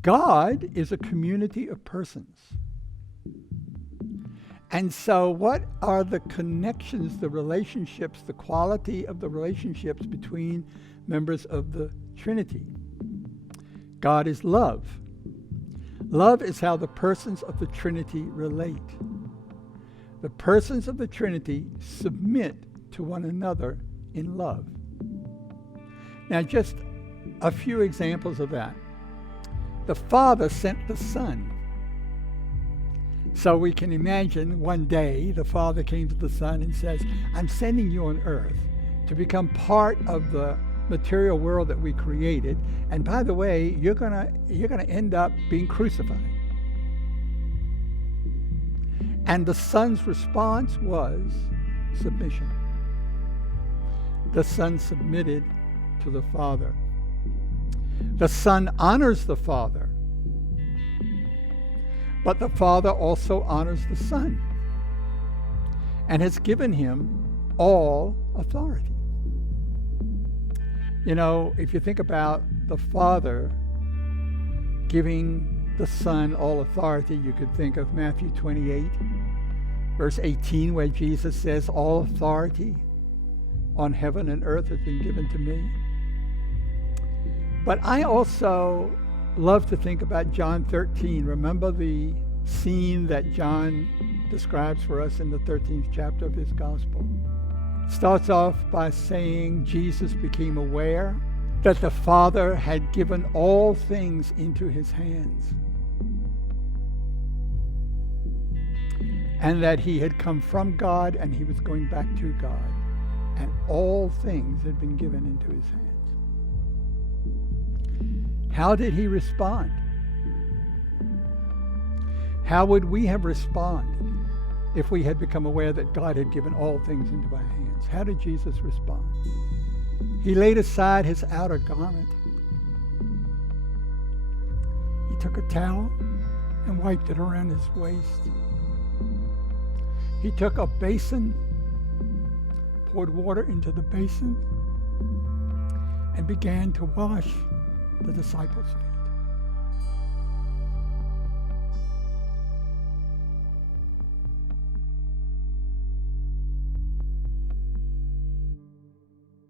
God is a community of persons. And so what are the connections, the relationships, the quality of the relationships between members of the Trinity? God is love. Love is how the persons of the Trinity relate. The persons of the Trinity submit to one another in love. Now, just a few examples of that. The Father sent the Son. So we can imagine one day the Father came to the Son and says, I'm sending you on earth to become part of the material world that we created. And by the way, you're gonna end up being crucified. And the Son's response was submission. The Son submitted to the Father. The Son honors the Father, but the Father also honors the Son and has given him all authority. You know, if you think about the Father giving the Son all authority, you could think of Matthew 28, verse 18, where Jesus says, all authority on heaven and earth has been given to me. But I also love to think about John 13. Remember the scene that John describes for us in the 13th chapter of his gospel? It starts off by saying Jesus became aware that the Father had given all things into his hands, and that he had come from God and he was going back to God, and all things had been given into his hands. How did he respond? How would we have responded if we had become aware that God had given all things into our hands? How did Jesus respond? He laid aside his outer garment. He took a towel and wiped it around his waist. He took a basin, poured water into the basin, and began to wash the disciples' feet.